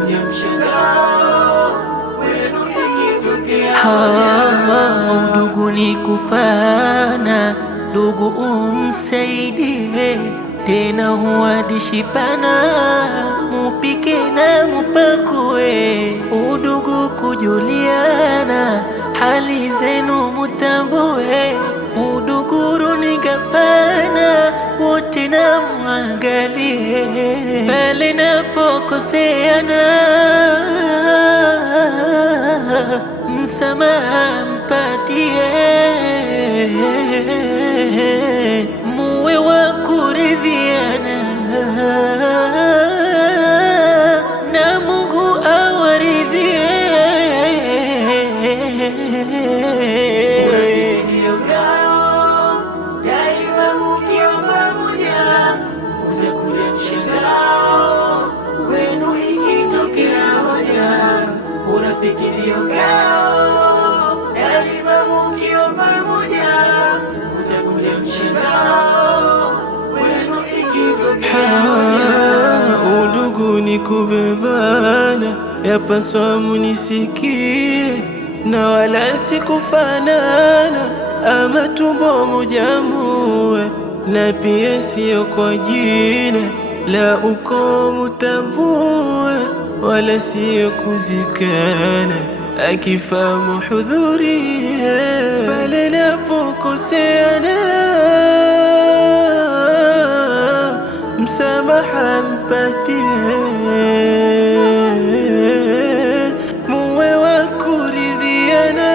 utakuja mshangao kwenu ikitokea. Udugu ni kufana, ndugu umsaidie, tena huadishi pana, mupike na mupakue. Udugu kujuliana, hali zenu mutambue. Udugu runinga pana, wote na muangalie. Pale napokoseana, msamaha mpatie. Muwe wa kuridhiana, na Mungu awaridhie. Ndio ngao daima, mukiomba moja utakuja mshangao kwenu ikitokea hoja. Urafiki ndio ngao daima, mukiomba moja utakuja mshangao kwenu ikitokea hoja. Udugu ni kubebana, yapaswa munisikie, na wala si kufanana, ama tumbo moja muwe, na pia sio kwa jina la ukoo mutambue, wala sio kuzikana, akifa muhudhurie. Pale napokoseana, msamaha mpatie. Muwe wa kuridhiana,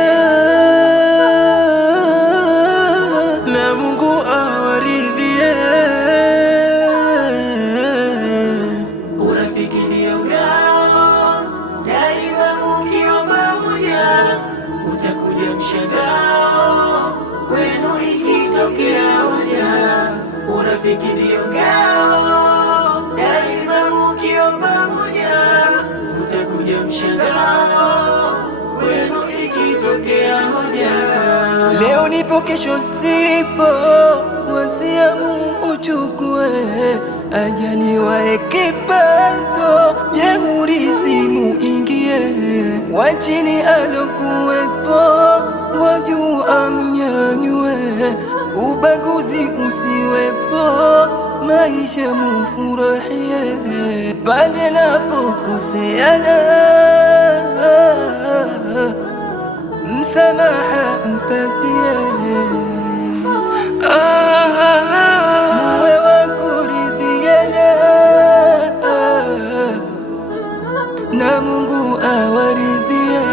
na Mungu awaridhie. Urafiki ndio ngao daima, mukiomba moja utakuja mshangao kwenu ikitokea hoja. Urafiki ndio ngao daima, mukiomba moja utakuja mshangao kwenu ikitokea hoja. Leo nipo kesho sipo, wasiamu uchukue, ajali waeke pato, jeuri simuingie. Wachini alokuwepo, wajuu amnyanyue, ubaguzi usiwepo, maisha mufurahie. Pale napokoseana, msamaha mpatie. Muwe wa kuridhiana, na Mungu awaridhie.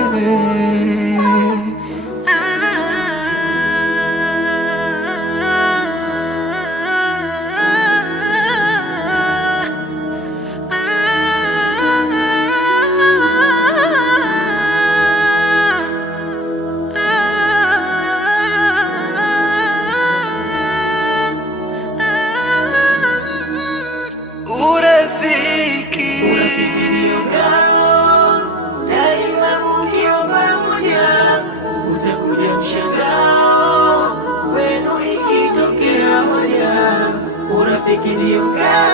Urafiki ndio ngao daima, mukiomba moja utakuja mshangao kwenu ikitokea hoja. Urafiki ndio ngao